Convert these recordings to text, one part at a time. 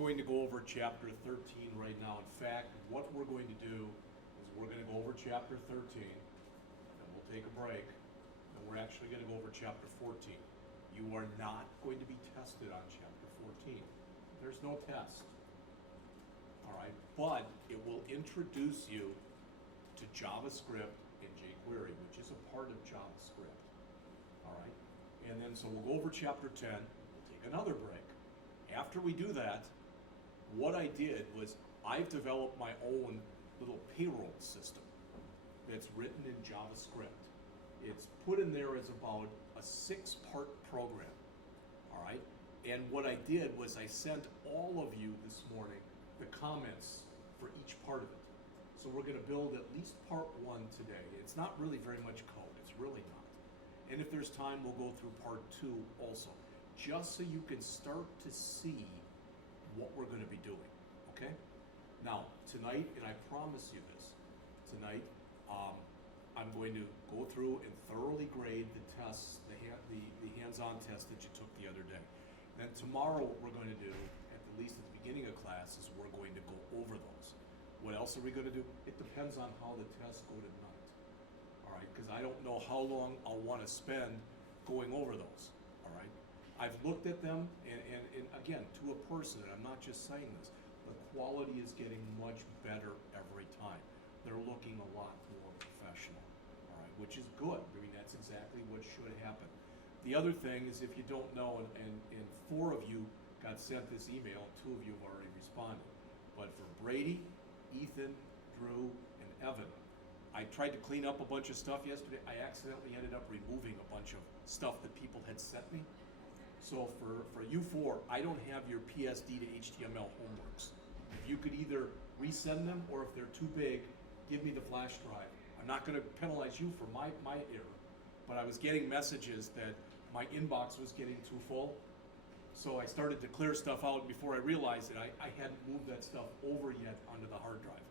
going to go over Chapter 13 right now. In fact, what we're going to do is we're going to go over Chapter 13, and we'll take a break, and we're actually going to go over Chapter 14. You are not going to be tested on Chapter 14. There's no test. All right, but it will introduce you to JavaScript and jQuery, which is a part of JavaScript. All right, and then so we'll go over Chapter 10, we'll take another break. After we do that, what I did was I've developed my own little payroll system that's written in JavaScript. It's put in there as about a 6-part program, all right? And what I did was I sent all of you this morning the comments for each part of it. So we're gonna build at least part 1 today. It's not really very much code, it's really not. And if there's time, we'll go through part 2 also, just so you can start to see what we're gonna be doing, okay? Now, tonight, and I promise you this, tonight, I'm going to go through and thoroughly grade the tests, the hands-on test that you took the other day. Then tomorrow, what we're going to do, at least at the beginning of class, is we're going to go over those. What else are we going to do? It depends on how the tests go tonight, all right? Because I don't know how long I'll want to spend going over those, all right? I've looked at them, and again, to a person, and I'm not just saying this, the quality is getting much better every time. They're looking a lot more professional, all right, which is good. I mean, that's exactly what should happen. The other thing is, if you don't know, and 4 of you got sent this email, 2 of you have already responded, but for Brady, Ethan, Drew, and Evan, I tried to clean up a bunch of stuff yesterday. I accidentally ended up removing a bunch of stuff that people had sent me. So for you 4, I don't have your PSD to HTML homeworks. If you could either resend them, or if they're too big, give me the flash drive. I'm not going to penalize you for my error, but I was getting messages that my inbox was getting too full. So I started to clear stuff out before I realized that I hadn't moved that stuff over yet onto the hard drive,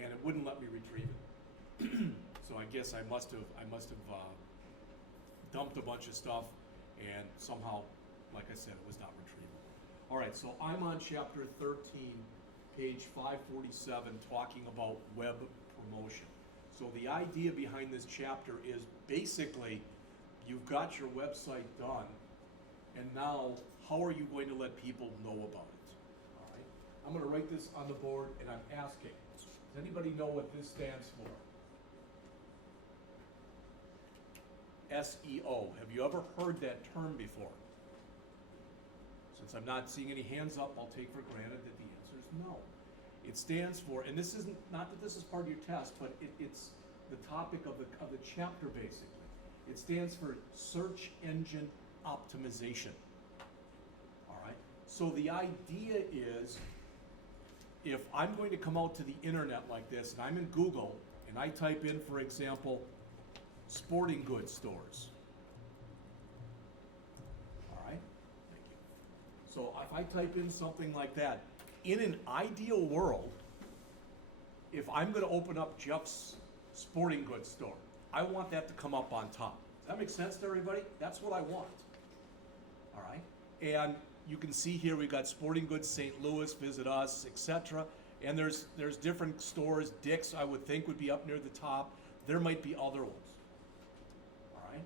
and it wouldn't let me retrieve it. So I guess I must have dumped a bunch of stuff, and somehow, like I said, it was not retrievable. All right, so I'm on Chapter 13, page 547, talking about web promotion. So the idea behind this chapter is basically you've got your website done, and now how are you going to let people know about it? All right, I'm going to write this on the board, and I'm asking, does anybody know what this stands for? SEO. Have you ever heard that term before? Since I'm not seeing any hands up, I'll take for granted that the answer is no. It stands for, and this isn't, not that this is part of your test, but it's the topic of the chapter basically. It stands for search engine optimization. All right? So the idea is, if I'm going to come out to the internet like this, and I'm in Google, and I type in, for example, sporting goods stores. All right? Thank you. So if I type in something like that, in an ideal world, if I'm going to open up Jeff's sporting goods store, I want that to come up on top. Does that make sense to everybody? That's what I want. All right? And you can see here we've got Sporting Goods St. Louis, Visit Us, etc. And there's different stores. Dick's, I would think, would be up near the top. There might be other ones. All right?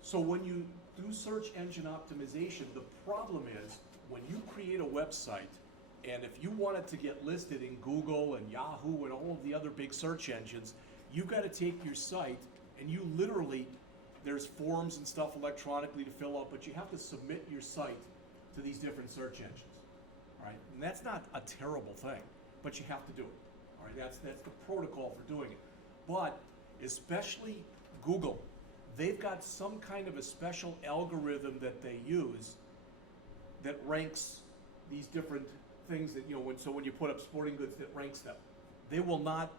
So when you do search engine optimization, the problem is when you create a website, and if you want it to get listed in Google and Yahoo and all of the other big search engines, you've got to take your site and you literally, there's forms and stuff electronically to fill out, but you have to submit your site to these different search engines. All right? And that's not a terrible thing, but you have to do it. All right? That's the protocol for doing it. But especially Google, they've got some kind of a special algorithm that they use that ranks these different things that, when you put up sporting goods, that ranks them. They will not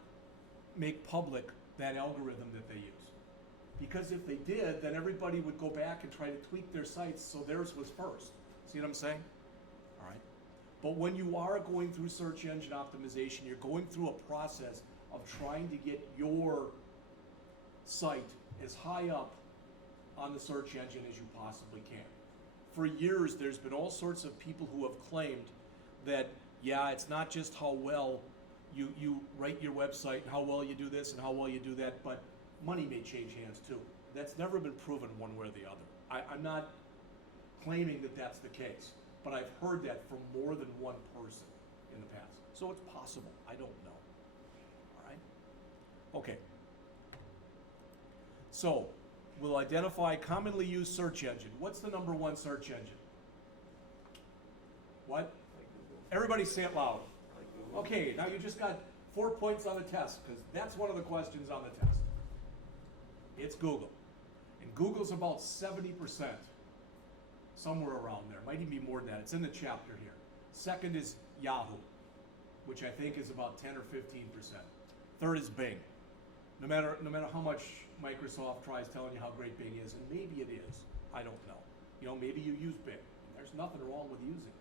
make public that algorithm that they use. Because if they did, then everybody would go back and try to tweak their sites so theirs was first. See what I'm saying? All right. But when you are going through search engine optimization, you're going through a process of trying to get your site as high up on the search engine as you possibly can. for years there's been all sorts of people who have claimed that, yeah, it's not just how well you write your website and how well you do this and how well you do that, but money may change hands too. That's never been proven one way or the other. I'm not claiming that that's the case, but I've heard that from more than one person in the past. So it's possible. I don't know. All right? Okay. So we'll identify commonly used search engine. What's the number one search engine? What? Everybody say it loud. Okay, now you just got 4 points on the test, because that's one of the questions on the test. It's Google. And Google's about 70%, somewhere around there. Might even be more than that. It's in the chapter here. Second is Yahoo, which I think is about 10 or 15%. Third is Bing. No matter how much Microsoft tries telling you how great Bing is, and maybe it is, I don't know. You know, maybe you use Bing. There's nothing wrong with using it.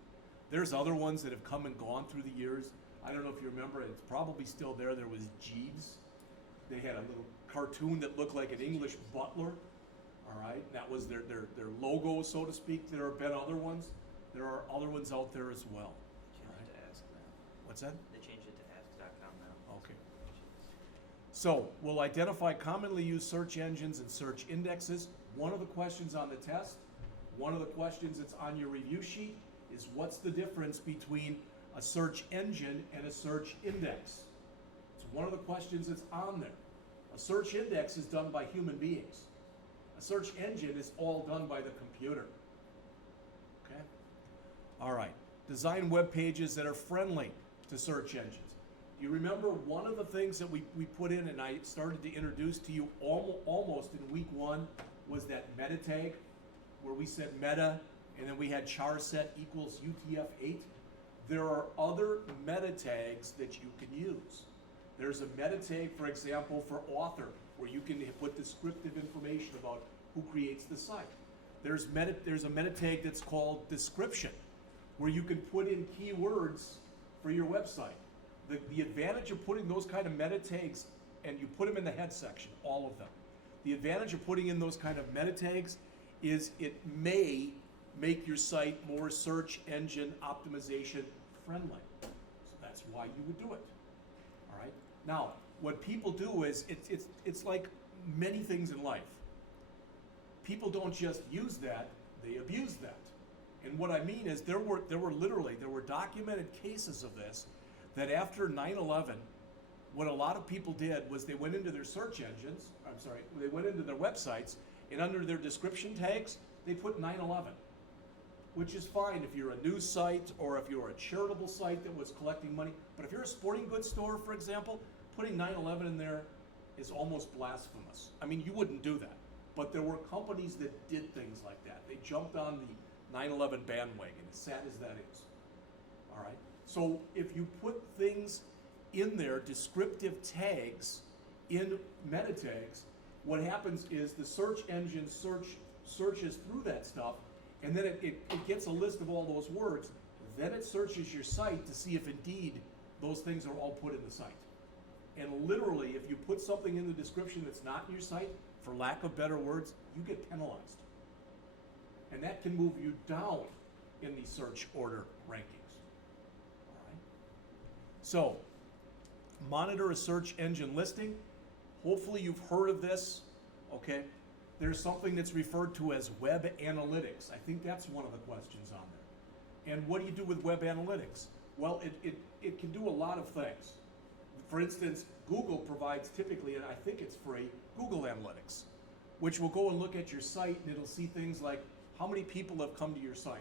There's other ones that have come and gone through the years. I don't know if you remember, it's probably still there. There was Jeeves. They had a little cartoon that looked like an English butler. All right, that was their logo, so to speak. There have been other ones. There are other ones out there as well. Changed it to Ask now. What's that? They changed it to ask.com now. Okay. So we'll identify commonly used search engines and search indexes. One of the questions on the test, one of the questions that's on your review sheet is what's the difference between a search engine and a search index? It's one of the questions that's on there. A search index is done by human beings. A search engine is all done by the computer. Okay? All right. Design web pages that are friendly to search engines. Do you remember one of the things that we put in and I started to introduce to you almost in week 1 was that meta tag, where we said meta and then we had char set equals UTF-8. There are other meta tags that you can use. There's a meta tag, for example, for author, where you can put descriptive information about who creates the site. There's a meta tag that's called description, where you can put in keywords for your website. The advantage of putting those kind of meta tags, and you put them in the head section, all of them. The advantage of putting in those kind of meta tags is it may make your site more search engine optimization friendly. So that's why you would do it. All right. Now, what people do is it's like many things in life. People don't just use that; they abuse that. And what I mean is there were documented cases of this, that after 9/11, what a lot of people did was they went into their search engines. They went into their websites, and under their description tags, they put 9/11. Which is fine if you're a news site or if you're a charitable site that was collecting money. But if you're a sporting goods store, for example, putting 9/11 in there is almost blasphemous. I mean, you wouldn't do that. But there were companies that did things like that. They jumped on the 9/11 bandwagon, as sad as that is. All right? So if you put things in there, descriptive tags, in meta tags, what happens is the search engine searches through that stuff, and then it gets a list of all those words. Then it searches your site to see if indeed those things are all put in the site. And literally, if you put something in the description that's not in your site, for lack of better words, you get penalized. And that can move you down in the search order rankings. All right? So, monitor a search engine listing. Hopefully you've heard of this, okay? There's something that's referred to as web analytics. I think that's one of the questions on there. And what do you do with web analytics? Well, it can do a lot of things. For instance, Google provides typically, and I think it's free, Google Analytics, which will go and look at your site and it'll see things like how many people have come to your site?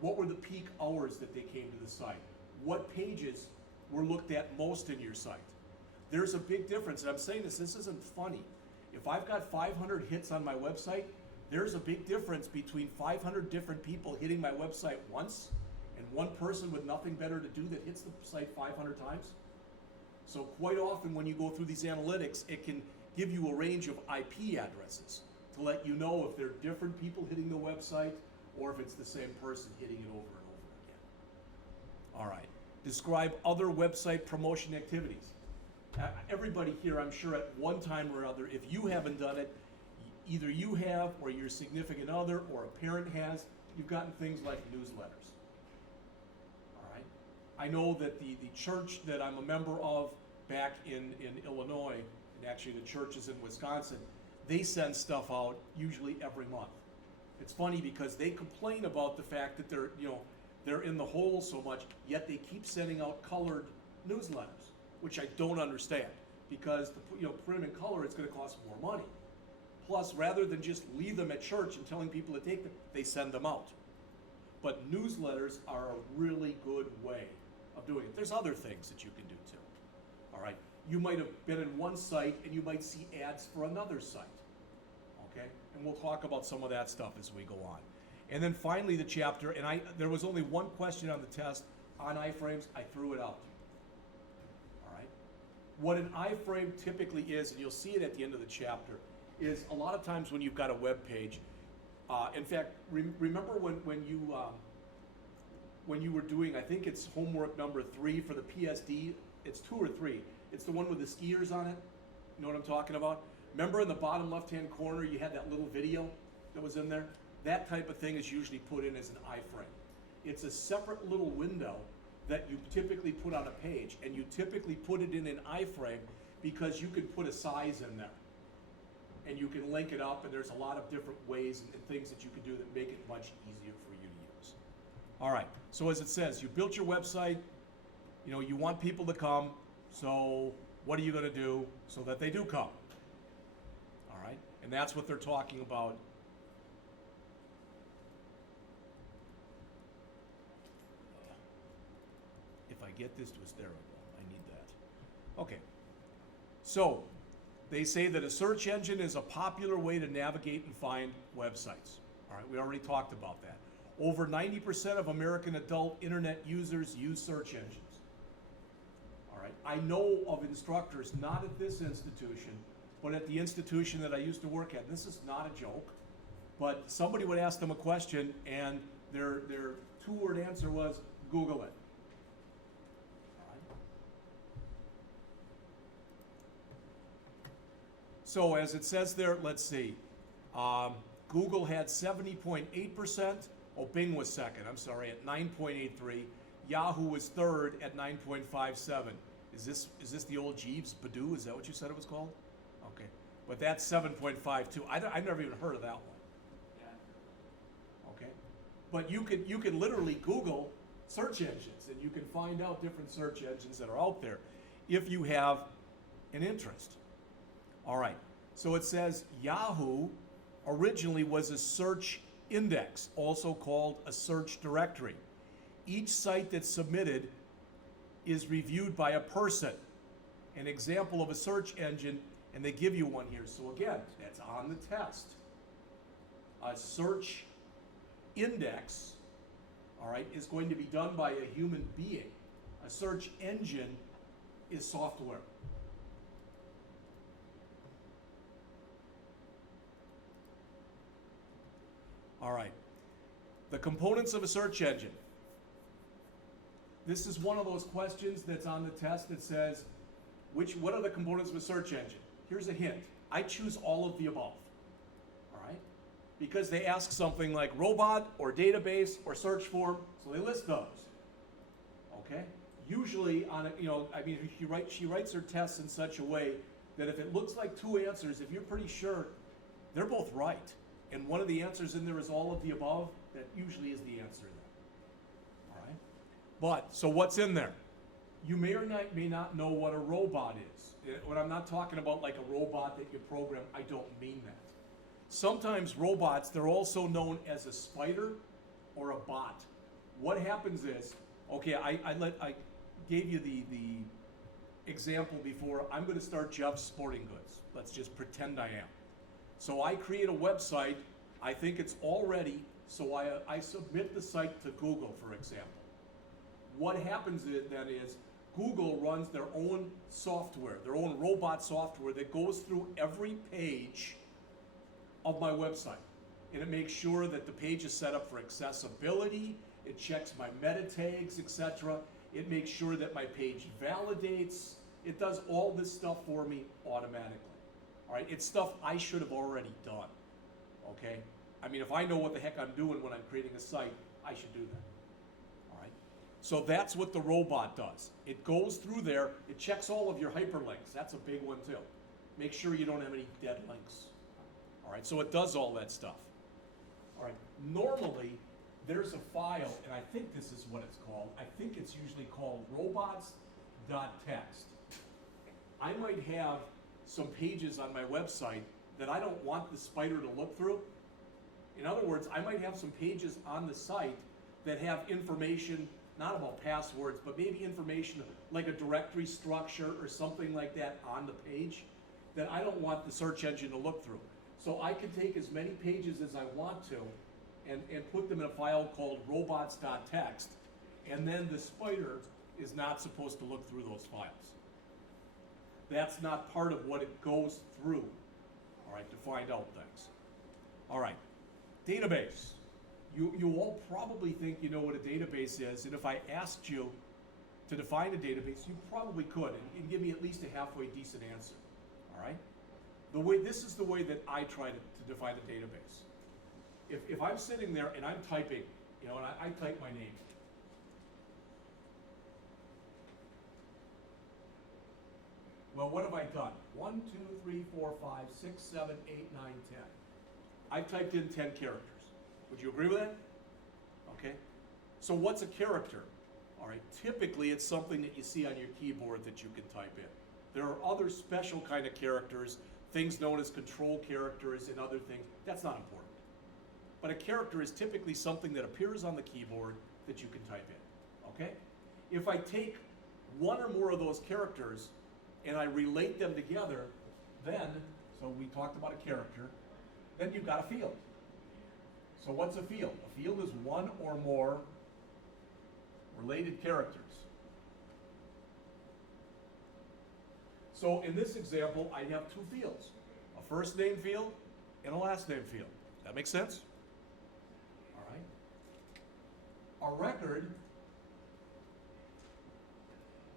What were the peak hours that they came to the site? What pages were looked at most in your site? There's a big difference, and I'm saying this isn't funny. If I've got 500 hits on my website, there's a big difference between 500 different people hitting my website once and one person with nothing better to do that hits the site 500 times. So quite often when you go through these analytics, it can give you a range of IP addresses to let you know if there are different people hitting the website or if it's the same person hitting it over and over again. All right. Describe other website promotion activities. Everybody here, I'm sure, at one time or other, if you haven't done it, either you have or your significant other or a parent has, you've gotten things like newsletters. All right? I know that the church that I'm a member of back in Illinois, and actually the church is in Wisconsin, they send stuff out usually every month. It's funny because they complain about the fact that they're in the hole so much, yet they keep sending out colored newsletters, which I don't understand, because to print them in color, it's going to cost more money. Plus, rather than just leave them at church and telling people to take them, they send them out. But newsletters are a really good way of doing it. There's other things that you can do too. All right, you might have been in one site and you might see ads for another site. Okay, and we'll talk about some of that stuff as we go on. And then finally the chapter, and there was only one question on the test on iframes, I threw it out. All right, what an iframe typically is, and you'll see it at the end of the chapter, is a lot of times when you've got a web page, in fact, remember when you were doing, I think it's homework number 3 for the PSD, it's 2 or 3, it's the one with the skiers on it, you know what I'm talking about? Remember in the bottom left-hand corner you had that little video that was in there? That type of thing is usually put in as an iframe. It's a separate little window that you typically put on a page, and you typically put it in an iframe because you could put a size in there. And you can link it up, and there's a lot of different ways and things that you can do that make it much easier for you to use. All right, so as it says, you built your website, you want people to come, so what are you going to do so that they do come? All right, and that's what they're talking about. If I get this to a stereo, I need that. Okay, so they say that a search engine is a popular way to navigate and find websites. All right, we already talked about that. Over 90% of American adult internet users use search engines. All right, I know of instructors, not at this institution, but at the institution that I used to work at. This is not a joke, but somebody would ask them a question and their 2-word answer was, Google it. So as it says there, let's see, Google had 70.8%, Bing was second, I'm sorry, at 9.83, Yahoo was third at 9.57. Is this the old Jeeves, Badoo, is that what you said it was called? Okay, but that's 7.52, I've never even heard of that one. Yeah. Okay, but you could literally Google search engines, and you can find out different search engines that are out there if you have an interest. All right, so it says Yahoo originally was a search index, also called a search directory. Each site that's submitted is reviewed by a person. An example of a search engine, and they give you one here. So again, that's on the test. A search index, all right, is going to be done by a human being. A search engine is software. All right, the components of a search engine. This is one of those questions that's on the test that says, what are the components of a search engine? Here's a hint. I choose all of the above, all right? Because they ask something like robot or database or search form, so they list those, okay? Usually she writes her tests in such a way that if it looks like 2 answers, if you're pretty sure they're both right, and one of the answers in there is all of the above, that usually is the answer there. All right? But, so what's in there? You may not know what a robot is. When I'm not talking about like a robot that you program, I don't mean that. Sometimes robots, they're also known as a spider or a bot. What happens is, okay, I gave you the example before. I'm going to start Jeff's Sporting Goods. Let's just pretend I am. So I create a website, I think it's all ready, so I submit the site to Google, for example. What happens then is Google runs their own software, their own robot software that goes through every page of my website. And it makes sure that the page is set up for accessibility, it checks my meta tags, etc. It makes sure that my page validates, it does all this stuff for me automatically. All right, it's stuff I should have already done, okay? I mean, if I know what the heck I'm doing when I'm creating a site, I should do that. All right? So that's what the robot does. It goes through there, it checks all of your hyperlinks. That's a big one too. Make sure you don't have any dead links. All right, so it does all that stuff. All right, normally there's a file, and I think this is what it's called. I think it's usually called robots.txt. I might have some pages on my website that I don't want the spider to look through. In other words, I might have some pages on the site that have information, not about passwords, but maybe information like a directory structure or something like that on the page that I don't want the search engine to look through. So I can take as many pages as I want to and put them in a file called robots.txt, and then the spider is not supposed to look through those files. That's not part of what it goes through, all right, to find out things. All right, database. You all probably think you know what a database is, and if I asked you to define a database, you probably could, and give me at least a halfway decent answer, all right? This is the way that I try to define a database. If I'm sitting there and I'm typing, you know, and I type my name, well, what have I done? 1, 2, 3, 4, 5, 6, 7, 8, 9, 10. I've typed in 10 characters. Would you agree with that? Okay. So what's a character? All right. Typically, it's something that you see on your keyboard that you can type in. There are other special kind of characters, things known as control characters and other things. That's not important. But a character is typically something that appears on the keyboard that you can type in. Okay? If I take one or more of those characters and I relate them together, then, so we talked about a character, then you've got a field. So what's a field? A field is one or more related characters. So in this example, I have two fields, a first name field and a last name field. That makes sense? All right. A record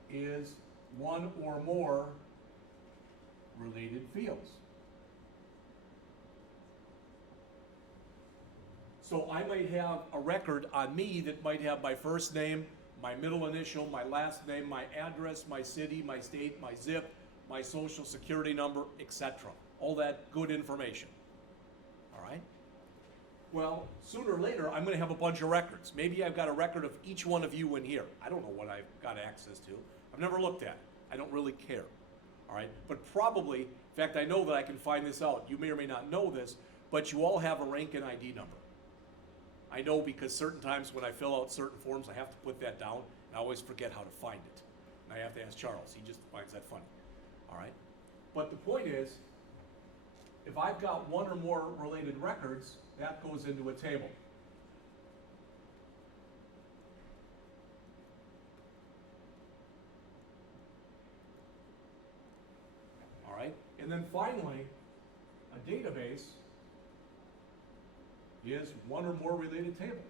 is one or more related fields. So I might have a record on me that might have my first name, my middle initial, my last name, my address, my city, my state, my zip, my social security number, etc. All that good information. All right? Well, sooner or later, I'm going to have a bunch of records. Maybe I've got a record of each one of you in here. I don't know what I've got access to. I've never looked at it. I don't really care. All right? But probably, in fact, I know that I can find this out. You may or may not know this, but you all have a rank and ID number. I know because certain times when I fill out certain forms, I have to put that down, and I always forget how to find it. And I have to ask Charles. He just finds that funny. All right? But the point is, if I've got one or more related records, that goes into a table. All right? And then finally, a database is one or more related tables.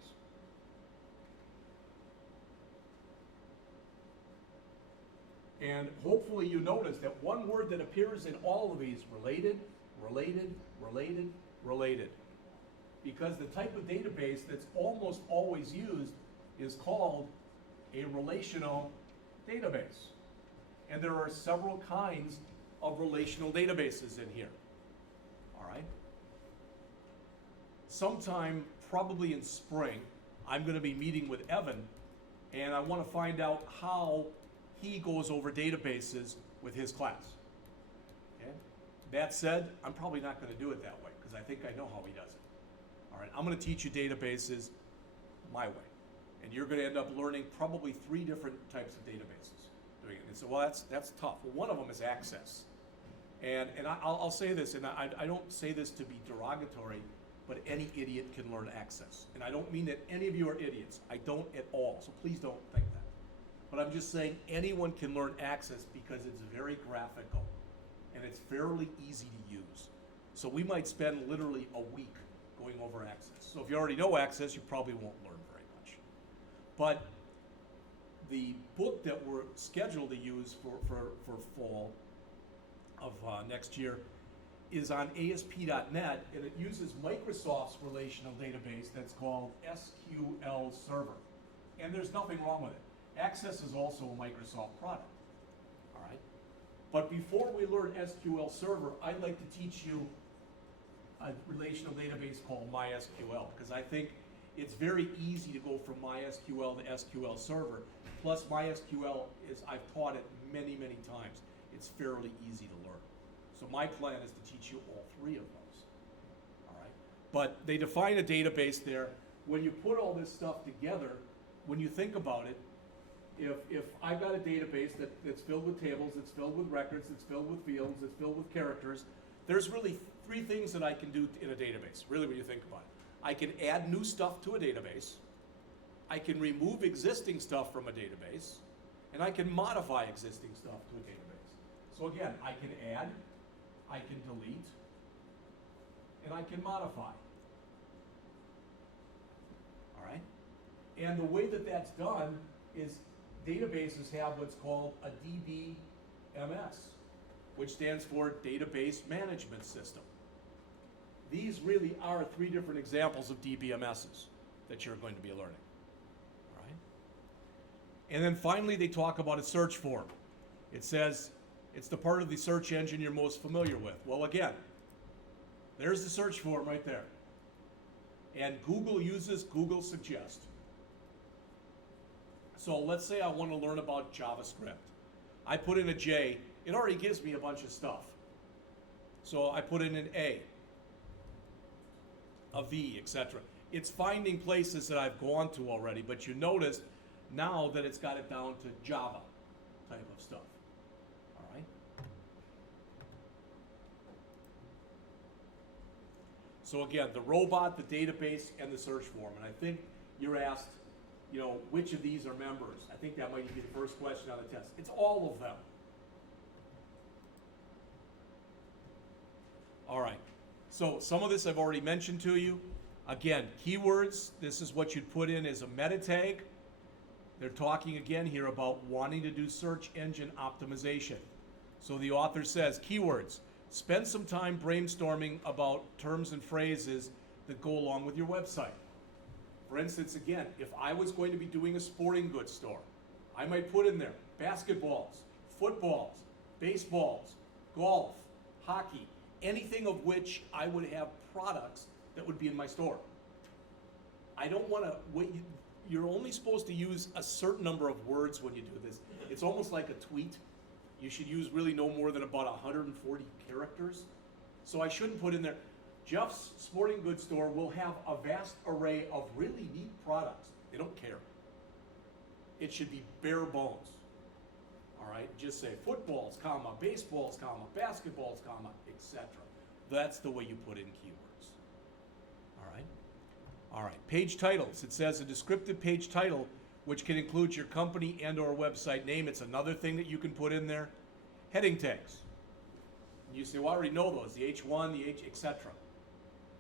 And hopefully you notice that one word that appears in all of these, related, related, related, related. Because the type of database that's almost always used is called a relational database. And there are several kinds of relational databases in here. All right? Sometime, probably in spring, I'm going to be meeting with Evan, and I want to find out how he goes over databases with his class. Okay? That said, I'm probably not going to do it that way, because I think I know how he does it. All right, I'm going to teach you databases my way, and you're going to end up learning probably 3 different types of databases doing it. And so, well, that's tough. Well, one of them is access. And I'll say this, and I don't say this to be derogatory, but any idiot can learn access. And I don't mean that any of you are idiots. I don't at all, so please don't think that. But I'm just saying anyone can learn access because it's very graphical, and it's fairly easy to use. So we might spend literally a week going over access. So if you already know access, you probably won't learn very much. But the book that we're scheduled to use for fall of next year is on ASP.NET, and it uses Microsoft's relational database that's called SQL Server. And there's nothing wrong with it. Access is also a Microsoft product, all right? But before we learn SQL Server, I'd like to teach you a relational database called MySQL, because I think it's very easy to go from MySQL to SQL Server. Plus, MySQL I've taught it many, many times. It's fairly easy to learn. So my plan is to teach you all three of those, all right? But they define a database there. When you put all this stuff together, when you think about it, if I've got a database that's filled with tables, it's filled with records, it's filled with fields, it's filled with characters, there's really three things that I can do in a database, really when you think about it. I can add new stuff to a database, I can remove existing stuff from a database, and I can modify existing stuff to a database. So again, I can add, I can delete, and I can modify. All right? And the way that that's done is databases have what's called a DBMS, which stands for Database Management System. These really are three different examples of DBMSs that you're going to be learning. All right? And then finally, they talk about a search form. It says it's the part of the search engine you're most familiar with. Well, again, there's the search form right there. And Google uses Google Suggest. So let's say I want to learn about JavaScript. I put in a J, it already gives me a bunch of stuff. So I put in an A, a V, etc. It's finding places that I've gone to already, but you notice now that it's got it down to Java type of stuff. All right? So again, the robot, the database, and the search form. And I think you're asked, you know, which of these are members? I think that might be the first question on the test. It's all of them. All right. So some of this I've already mentioned to you. Again, keywords, this is what you'd put in as a meta tag. They're talking again here about wanting to do search engine optimization. So the author says, keywords, spend some time brainstorming about terms and phrases that go along with your website. For instance, again, if I was going to be doing a sporting goods store, I might put in there basketballs, footballs, baseballs, golf, hockey, anything of which I would have products that would be in my store. I don't want to, you're only supposed to use a certain number of words when you do this. It's almost like a tweet. You should use really no more than about 140 characters. So I shouldn't put in there, Jeff's sporting goods store will have a vast array of really neat products. They don't care. It should be bare bones. All right, just say footballs, comma, baseballs, comma, basketballs, comma, etc. That's the way you put in keywords. All right. All right, page titles. It says a descriptive page title, which can include your company and/or website name. It's another thing that you can put in there. Heading tags. You say, well, I already know those, the H1, the H, etc.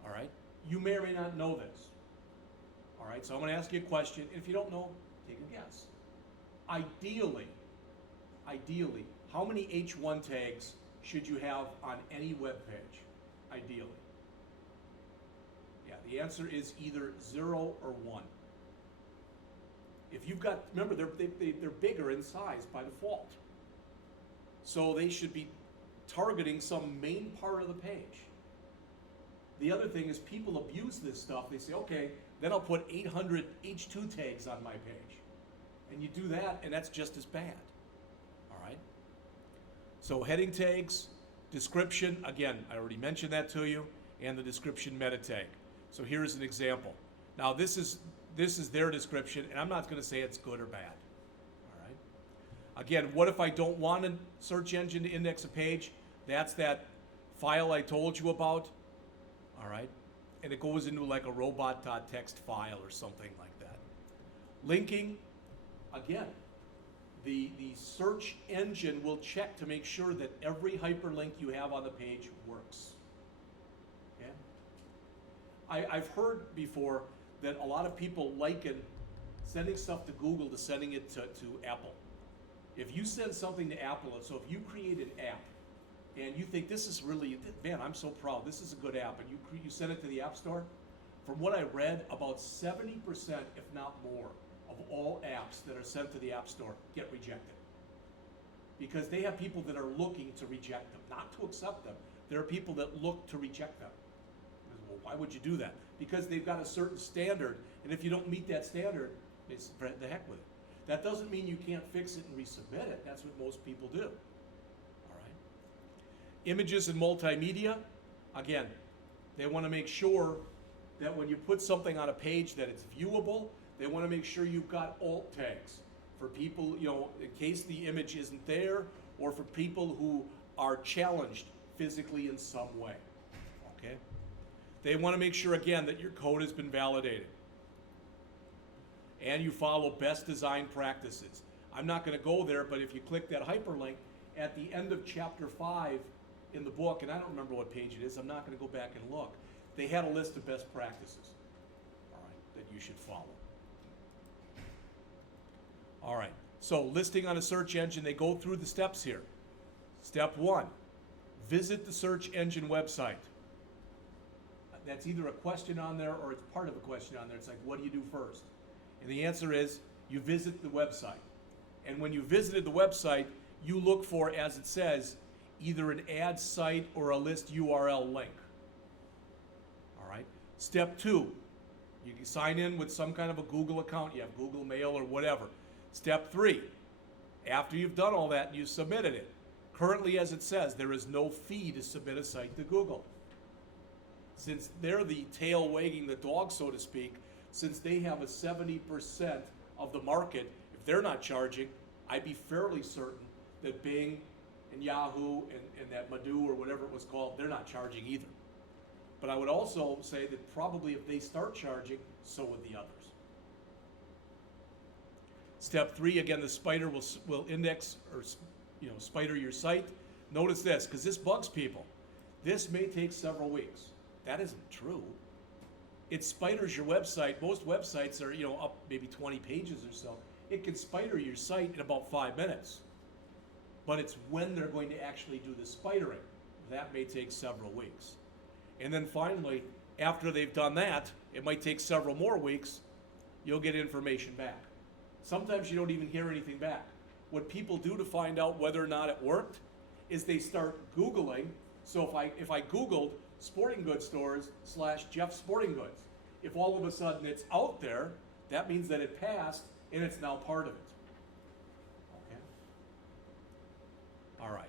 All right, you may or may not know this. All right, so I'm going to ask you a question. If you don't know, take a guess. Ideally, how many H1 tags should you have on any web page? Ideally. Yeah, the answer is either 0 or 1. If you've got, remember, they're bigger in size by default. So they should be targeting some main part of the page. The other thing is people abuse this stuff. They say, okay, then I'll put 800 H2 tags on my page. And you do that, and that's just as bad. All right? So heading tags, description, again, I already mentioned that to you, and the description meta tag. So here's an example. Now this is their description, and I'm not going to say it's good or bad. All right? Again, what if I don't want a search engine to index a page? That's that file I told you about. All right? And it goes into like a robot.txt file or something like that. Linking, again, the search engine will check to make sure that every hyperlink you have on the page works. Okay? I've heard before that a lot of people liken sending stuff to Google to sending it to Apple. If you send something to Apple, so if you create an app and you think this is really, man, I'm so proud, this is a good app, and you send it to the App Store, from what I read, about 70%, if not more, of all apps that are sent to the App Store get rejected. Because they have people that are looking to reject them, not to accept them. There are people that look to reject them. Well, why would you do that? Because they've got a certain standard, and if you don't meet that standard, it's the heck with it. That doesn't mean you can't fix it and resubmit it. That's what most people do. All right. Images and multimedia, again, they want to make sure that when you put something on a page that it's viewable. They want to make sure you've got alt tags for people, you know, in case the image isn't there, or for people who are challenged physically in some way. Okay? They want to make sure, again, that your code has been validated. And you follow best design practices. I'm not going to go there, but if you click that hyperlink, at the end of chapter 5 in the book, and I don't remember what page it is, I'm not going to go back and look, they had a list of best practices, all right, that you should follow. All right, so listing on a search engine, they go through the steps here. Step 1, visit the search engine website. That's either a question on there or it's part of a question on there. It's like, what do you do first? And the answer is, you visit the website. And when you visited the website, you look for, as it says, either an ad site or a list URL link. All right. Step 2, you can sign in with some kind of a Google account. You have Google Mail or whatever. Step 3, after you've done all that and you submitted it, currently, as it says, there is no fee to submit a site to Google. Since they're the tail wagging the dog, so to speak, since they have a 70% of the market, if they're not charging, I'd be fairly certain that Bing and Yahoo and that Madhu or whatever it was called, they're not charging either. But I would also say that probably if they start charging, so would the others. Step 3, again, the spider will index or spider your site. Notice this, because this bugs people. This may take several weeks. That isn't true. It spiders your website. Most websites are up maybe 20 pages or so. It can spider your site in about 5 minutes. But it's when they're going to actually do the spidering. That may take several weeks. And then finally, after they've done that, it might take several more weeks, you'll get information back. Sometimes you don't even hear anything back. What people do to find out whether or not it worked is they start Googling. So if I Googled sporting goods stores / Jeff Sporting Goods, if all of a sudden it's out there, that means that it passed and it's now part of it. Okay? All right.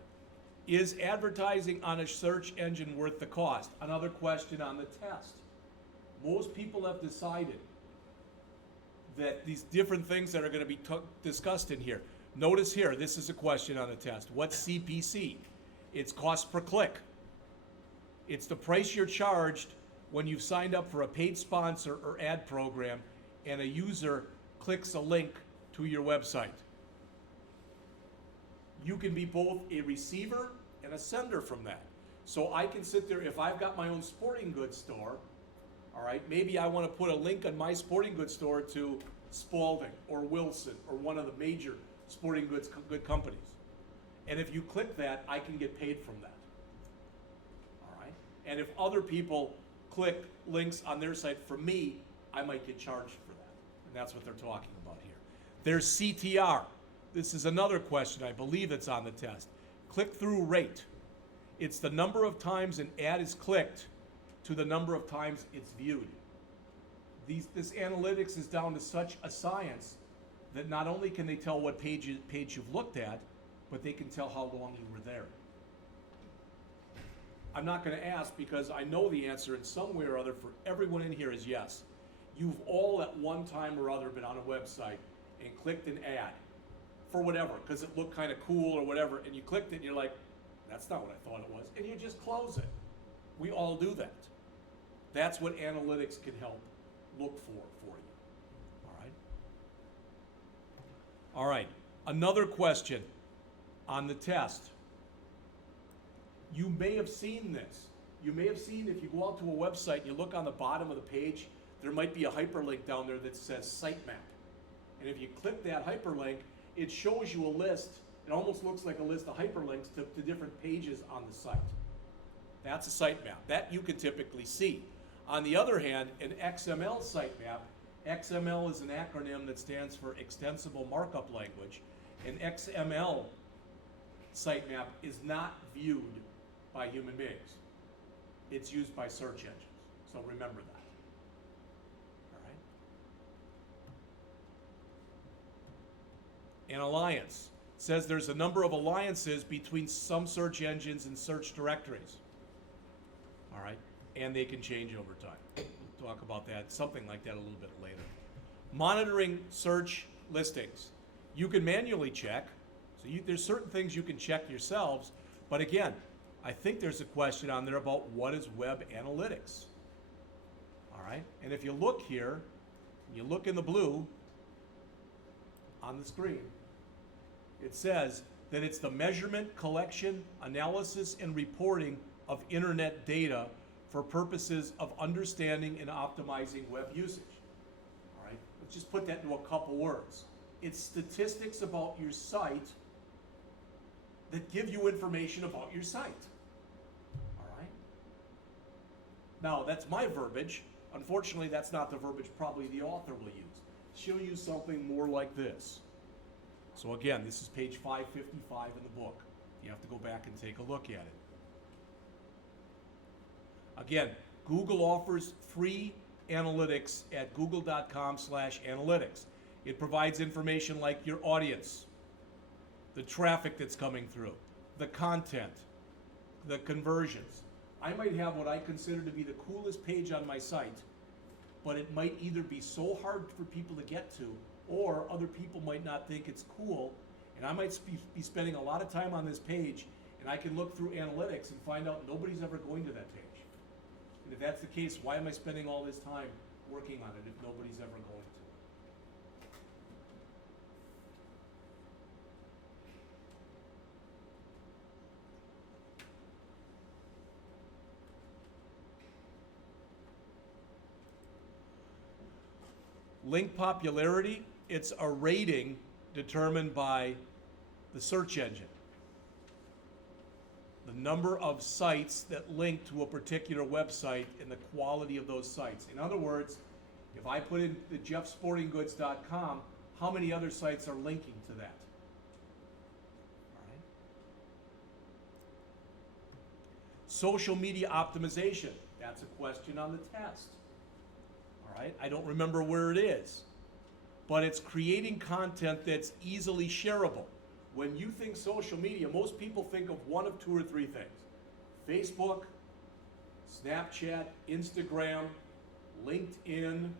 Is advertising on a search engine worth the cost? Another question on the test. Most people have decided that these different things that are going to be discussed in here. Notice here, this is a question on the test. What's CPC? It's cost per click. It's the price you're charged when you've signed up for a paid sponsor or ad program and a user clicks a link to your website. You can be both a receiver and a sender from that. So I can sit there, if I've got my own sporting goods store, all right, maybe I want to put a link on my sporting goods store to Spalding or Wilson or one of the major sporting goods good companies. And if you click that, I can get paid from that. All right? And if other people click links on their site from me, I might get charged for that. And that's what they're talking about here. There's CTR. This is another question, I believe it's on the test. Click-through rate. It's the number of times an ad is clicked to the number of times it's viewed. This analytics is down to such a science that not only can they tell what page you've looked at, but they can tell how long you were there. I'm not going to ask because I know the answer in some way or other for everyone in here is yes. You've all at one time or other been on a website and clicked an ad for whatever, because it looked kind of cool or whatever, and you clicked it and you're like, that's not what I thought it was, and you just close it. We all do that. That's what analytics can help look for you. All right? All right. Another question on the test. You may have seen this. You may have seen if you go out to a website and you look on the bottom of the page, there might be a hyperlink down there that says sitemap. And if you click that hyperlink, it shows you a list It almost looks like a list of hyperlinks to different pages on the site. That's a sitemap. That you can typically see. On the other hand, an XML sitemap, XML is an acronym that stands for Extensible Markup Language. An XML sitemap is not viewed by human beings. It's used by search engines. So remember that. All right? An alliance says there's a number of alliances between some search engines and search directories. All right? And they can change over time. We'll talk about that, something like that a little bit later. Monitoring search listings. You can manually check. So there's certain things you can check yourselves. But again, I think there's a question on there about what is web analytics. All right? And if you look here, you look in the blue on the screen, it says that it's the measurement, collection, analysis, and reporting of internet data for purposes of understanding and optimizing web usage. All right? Let's just put that into a couple words. It's statistics about your site that give you information about your site. All right? Now, that's my verbiage. Unfortunately, that's not the verbiage probably the author will use. She'll use something more like this. So again, this is page 555 in the book. You have to go back and take a look at it. Again, Google offers free analytics at google.com/analytics. It provides information like your audience, the traffic that's coming through, the content, the conversions. I might have what I consider to be the coolest page on my site, but it might either be so hard for people to get to, or other people might not think it's cool, and I might be spending a lot of time on this page, and I can look through analytics and find out nobody's ever going to that page. And if that's the case, why am I spending all this time working on it if nobody's ever going to? Link popularity, it's a rating determined by the search engine. The number of sites that link to a particular website and the quality of those sites. In other words, if I put in the jeffsportinggoods.com, how many other sites are linking to that? All right. Social media optimization, that's a question on the test. All right, I don't remember where it is, but it's creating content that's easily shareable. When you think social media, most people think of one of two or three things: Facebook, Snapchat, Instagram, LinkedIn,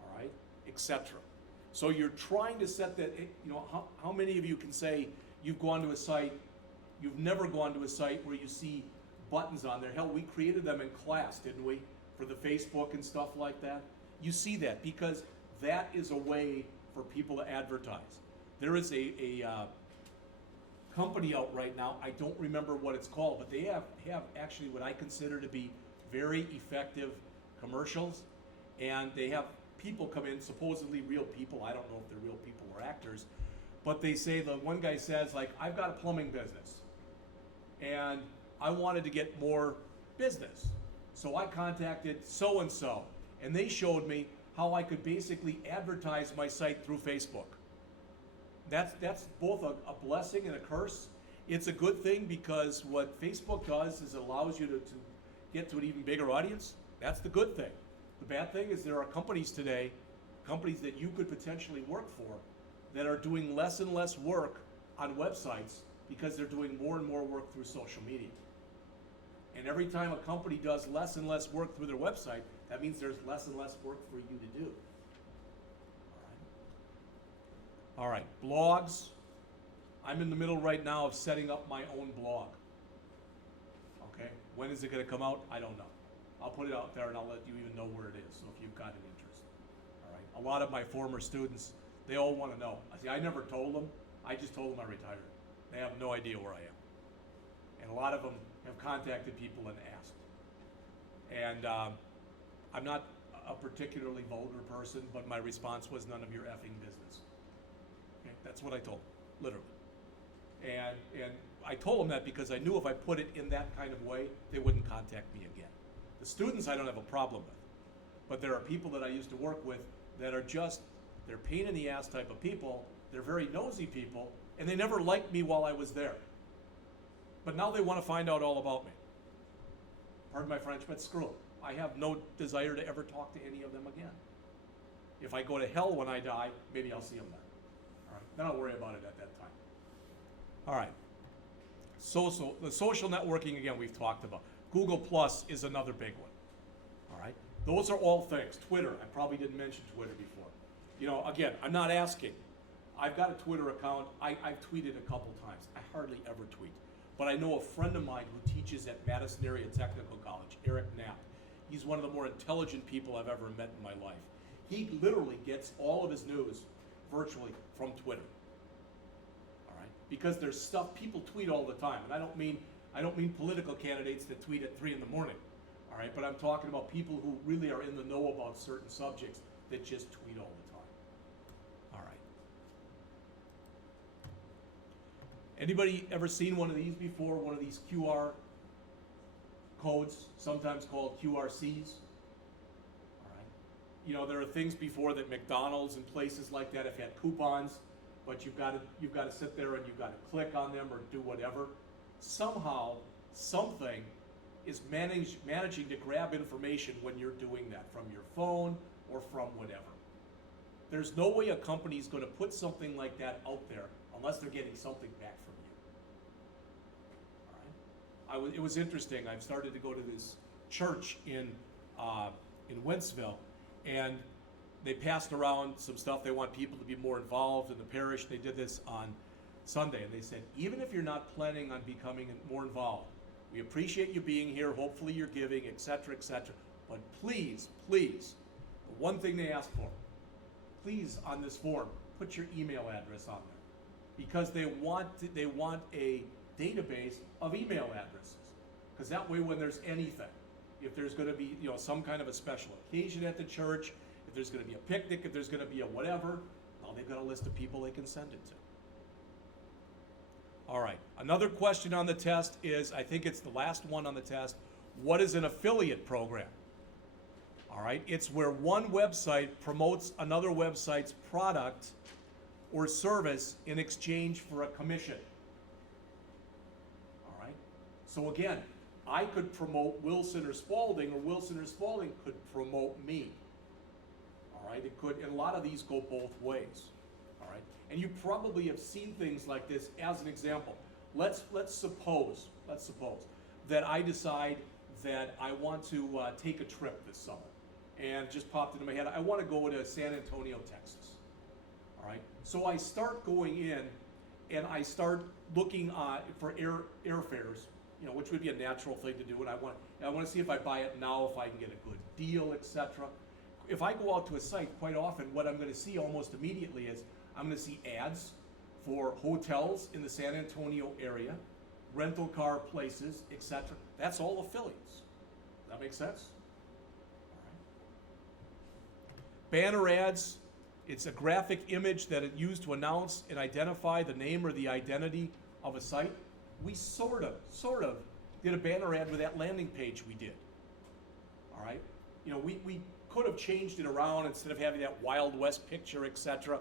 all right, etc. So you're trying to set that, you know, how many of you can say you've gone to a site, you've never gone to a site where you see buttons on there? Hell, we created them in class, didn't we? For the Facebook and stuff like that. You see that because that is a way for people to advertise. There is a company out right now, I don't remember what it's called, but they have actually what I consider to be very effective commercials, and they have people come in, supposedly real people, I don't know if they're real people or actors, but they say, the one guy says, like, I've got a plumbing business, and I wanted to get more business. So I contacted so-and-so, and they showed me how I could basically advertise my site through Facebook. That's both a blessing and a curse. It's a good thing because what Facebook does is it allows you to get to an even bigger audience. That's the good thing. The bad thing is there are companies today, companies that you could potentially work for, that are doing less and less work on websites because they're doing more and more work through social media. And every time a company does less and less work through their website, that means there's less and less work for you to do. All right, blogs. I'm in the middle right now of setting up my own blog. Okay, when is it going to come out? I don't know. I'll put it out there and I'll let you even know where it is, so if you've got an interest. All right, a lot of my former students, they all want to know. I never told them. I just told them I retired. They have no idea where I am. And a lot of them have contacted people and asked. And I'm not a particularly vulgar person, but my response was none of your effing business. Okay? That's what I told them, literally. And I told them that because I knew if I put it in that kind of way, they wouldn't contact me again. The students I don't have a problem with, but there are people that I used to work with that are just, they're pain in the ass type of people, they're very nosy people, and they never liked me while I was there. But now they want to find out all about me. Pardon my French, but screw them. I have no desire to ever talk to any of them again. If I go to hell when I die, maybe I'll see them then. All right, then I'll worry about it at that time. All right. So the social networking, again, we've talked about. Google Plus is another big one. All right. Those are all things. Twitter, I probably didn't mention Twitter before. You know, again, I'm not asking. I've got a Twitter account. I've tweeted a couple times. I hardly ever tweet. But I know a friend of mine who teaches at Madison Area Technical College, Eric Knapp. He's one of the more intelligent people I've ever met in my life. He literally gets all of his news virtually from Twitter. All right? Because there's stuff people tweet all the time. And I don't mean political candidates that tweet at 3 in the morning. All right? But I'm talking about people who really are in the know about certain subjects that just tweet all the time. All right. Anybody ever seen one of these before? One of these QR codes, sometimes called QRCs? All right. You know, there are things before that McDonald's and places like that have had coupons, but you've got to sit there and you've got to click on them or do whatever. Somehow, something is managing to grab information when you're doing that from your phone or from whatever. There's no way a company's going to put something like that out there unless they're getting something back from you. All right? It was interesting. I've started to go to this church in Wentzville, and they passed around some stuff. They want people to be more involved in the parish. They did this on Sunday, and they said, even if you're not planning on becoming more involved, we appreciate you being here. Hopefully you're giving, etc., etc. But please, please, the one thing they ask for, please on this form, put your email address on there, because they want a database of email addresses. Because that way, when there's anything, if there's going to be some kind of a special occasion at the church, if there's going to be a picnic, if there's going to be a whatever, well, they've got a list of people they can send it to. All right. Another question on the test is, I think it's the last one on the test, what is an affiliate program? All right. It's where one website promotes another website's product or service in exchange for a commission. All right. So again, I could promote Wilson or Spalding, or Wilson or Spalding could promote me. All right. It could, and a lot of these go both ways. All right. And you probably have seen things like this. As an example, let's suppose that I decide that I want to take a trip this summer, and just popped into my head, I want to go to San Antonio, Texas. All right. So I start going in, and I start looking for airfares, which would be a natural thing to do. And I want to see if I buy it now, if I can get a good deal, etc. If I go out to a site, quite often, what I'm going to see almost immediately is I'm going to see ads for hotels in the San Antonio area, rental car places, etc. That's all affiliates. Does that make sense? All right. Banner ads, it's a graphic image that is used to announce and identify the name or the identity of a site. We sort of did a banner ad with that landing page we did. All right? We could have changed it around instead of having that Wild West picture, etc.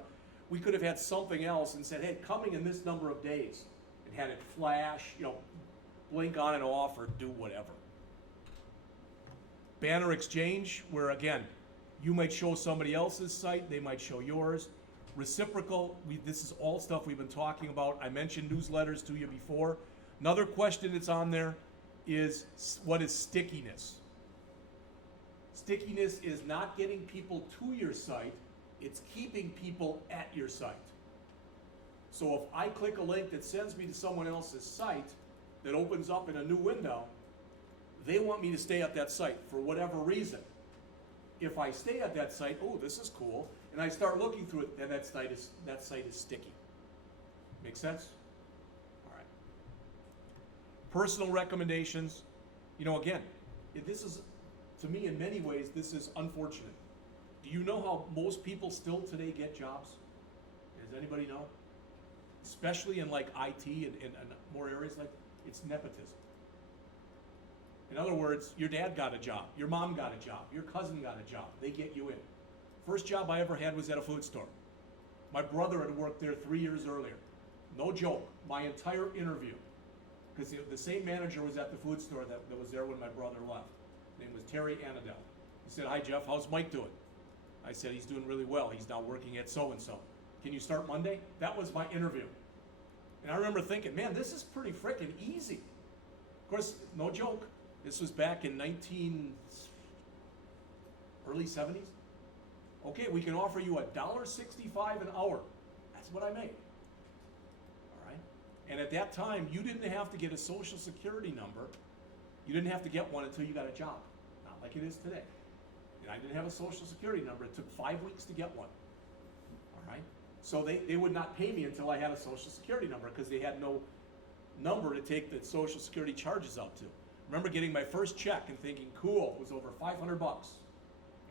We could have had something else and said, hey, coming in this number of days, and had it flash, blink on and off, or do whatever. Banner exchange, where again, you might show somebody else's site, they might show yours. Reciprocal, this is all stuff we've been talking about. I mentioned newsletters to you before. Another question that's on there is, what is stickiness? Stickiness is not getting people to your site, it's keeping people at your site. So if I click a link that sends me to someone else's site that opens up in a new window, they want me to stay at that site for whatever reason. If I stay at that site, oh, this is cool, and I start looking through it, then that site is sticky. Make sense? All right. Personal recommendations. Again, this is, to me, in many ways, this is unfortunate. Do you know how most people still today get jobs? Does anybody know? especially in like IT and more areas like, it's nepotism. In other words, your dad got a job, your mom got a job, your cousin got a job, they get you in. First job I ever had was at a food store. My brother had worked there 3 years earlier. No joke, my entire interview, because the same manager was at the food store that was there when my brother left. His name was Terry Anadel. He said, "Hi Jeff, how's Mike doing?" I said, "He's doing really well. He's now working at so-and-so. Can you start Monday?" That was my interview. And I remember thinking, man, this is pretty freaking easy. Of course, no joke, this was back in early 70s. Okay, we can offer you $1.65 an hour. That's what I made. All right? And at that time, you didn't have to get a social security number. You didn't have to get one until you got a job. Not like it is today. And I didn't have a social security number. It took 5 weeks to get one. All right? So they would not pay me until I had a social security number because they had no number to take the social security charges out to. I remember getting my first check and thinking, cool, it was over $500.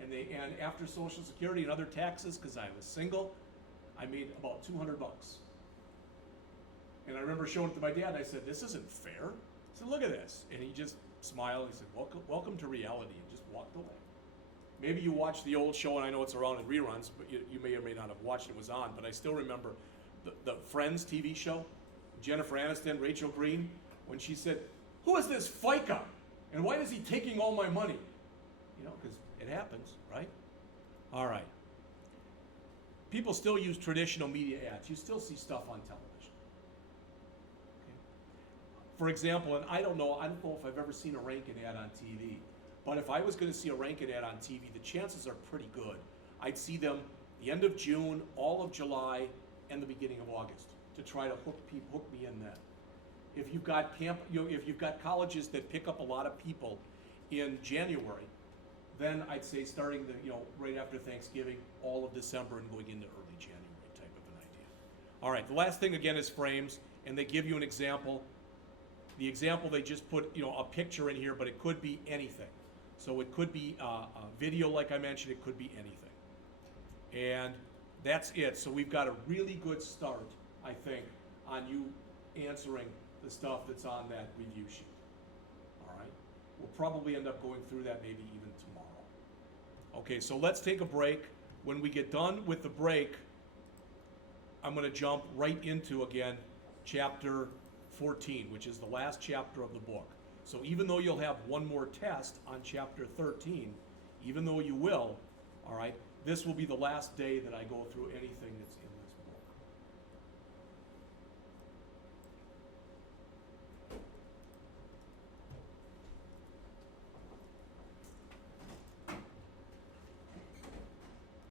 And after social security and other taxes, because I was single, I made about $200. And I remember showing it to my dad. I said, "This isn't fair." I said, "Look at this." And he just smiled. He said, welcome to reality," and just walked away. Maybe you watched the old show, and I know it's around in reruns, but you may or may not have watched it. It was on, but I still remember the Friends TV show, Jennifer Aniston, Rachel Green, when she said, "Who is this FICA? And why is he taking all my money?" You know, because it happens, right? All right. People still use traditional media ads. You still see stuff on television. Okay. For example, and I don't know if I've ever seen a Rankin ad on TV, but if I was going to see a Rankin ad on TV, the chances are pretty good. I'd see them the end of June, all of July, and the beginning of August to try to hook me in then. If you've got if you've got colleges that pick up a lot of people in January, then I'd say starting right after Thanksgiving, all of December, and going into early January type of an idea. All right, the last thing again is frames, and they give you an example. The example, they just put a picture in here, but it could be anything. So it could be a video, like I mentioned, it could be anything. And that's it. So we've got a really good start, I think, on you answering the stuff that's on that review sheet. All right? We'll probably end up going through that maybe even tomorrow. Okay, so let's take a break. When we get done with the break, I'm going to jump right into, again, Chapter 14, which is the last chapter of the book. So even though you'll have one more test on Chapter 13, even though you will, all right, this will be the last day that I go through anything that's in the